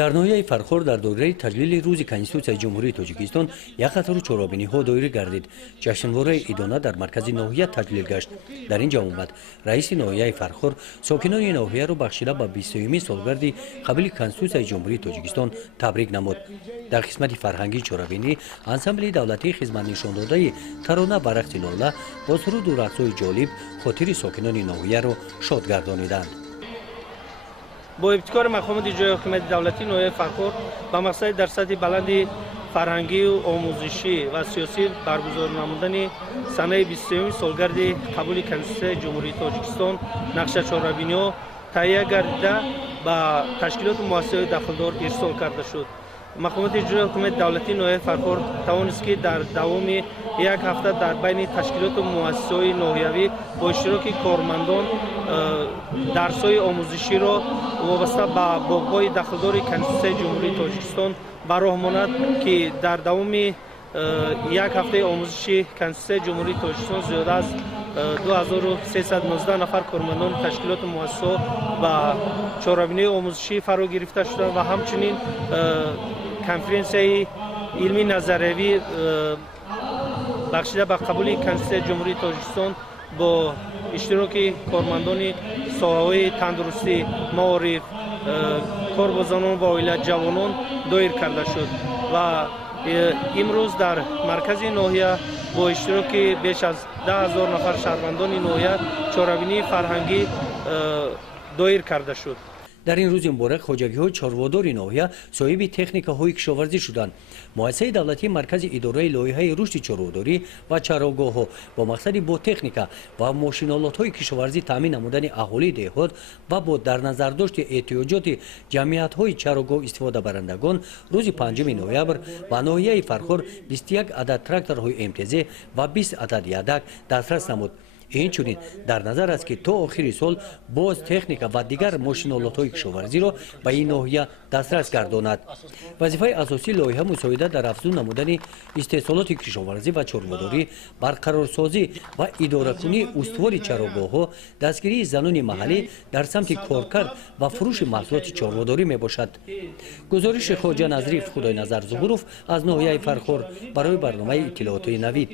дар ноҳияи фархор дар дораи таҷлили рӯзи Конститутсияи Ҷумҳурии Тоҷикистон як қатору чорабиниҳо доира гардид. Ҷашнвораи идона дар маркази ноҳия таҷлил гашт. Дар ин ҷо омад раиси ноҳияи фархор сокинони ноҳияро бахшида ба 20-юми солгарди қабули Конститутсияи Ҷумҳурии Тоҷикистон табрик намуд. Дар қисмати фарҳангии чорабинӣ ансамбли давлатии хизматнишондодаи тарона ба рақси лола бо суруду рақсҳои ҷолиб хотири сокинони ноҳияро шод гардониданд. با ابتکار مقامات اجرایی حکومت دولتی نوحه فرخور با مقصد در سطح بلند فرهنگی و آموزشی و سیاسی برگزار نمودن سنه 23 سالگرد قبول کنستیتوسیای جمهوری تاجیکستان نقشه چهاربینی تهیه گردیده با تشکیلات مؤسسه داخلدار ارسال کرده شد. مقامات اجرایی حکومت دولتی نوحه فرخور توانست که در دوام یک هفته در بین تشکیلات و مؤسسه‌های ناحیوی با اشتراک کارمندان درس‌های آموزشی را وابسته به باب‌های داخلدار کنستیتوسیای جمهوری تاجیکستان براه ماند که در دوام یک هفته آموزشی کنستیتوسیای جمهوری تاجیکستان زیاده از 2319 نفر کارمندان تشکیلات مؤسسه و چهاربینی آموزشی فرا گرفته شدند و همچنین کنفرانسیای علمی نظریوی بخشیده به قبول کنستیتوسیای جمهوری تاجیکستان با اشتراک کارمندان ساحه‌های تندرستی، معارف، کار با زنان و اویل جوانان دایر کرده شد و امروز در مرکز ناحیه با اشتراک بیش از 10,000 نفر شهروندان ناحیه چهاربینی فرهنگی دایر کرده شد. дар ин рӯзи муборак хоҷагиҳои чорводори ноҳия соҳиби техникаҳои кишоварзӣ шуданд. муассисаи давлатии маркази идораи лоиҳаи рушди чорводорӣ ва чарогоҳҳо бо мақсади бо техника ва мошиналотҳои кишоварзӣ таъмин намудани аҳолии деҳот ва бо дар назардошти эҳтиёҷоти ҷамъиятҳои чарогоҳ истифодабарандагон рӯзи 5 ноябр ба ноҳияи фархор 21 адад тракторҳои МТЗ ва 20 адад ядак дастрас намуд. инчунин дар назар аст ки то охири сол боз техника ва дигар мошиналотҳои кишоварзиро ба ин ноҳия дастрас гардонад. вазифаи асосии лоиҳа мусоида дар афзун намудани истеҳсолоти кишоварзӣ ва чорводорӣ, барқарорсозӣ ва идоракунии устувори чарогоҳҳо, дастгирии занони маҳаллӣ дар самти коркард ва фурӯши маҳсулоти чорводорӣ мебошад. гузориши хоҷа Назриф Худойназар Зуҳуров аз ноҳияи Фархор барои барномаи иттилоотии Навид.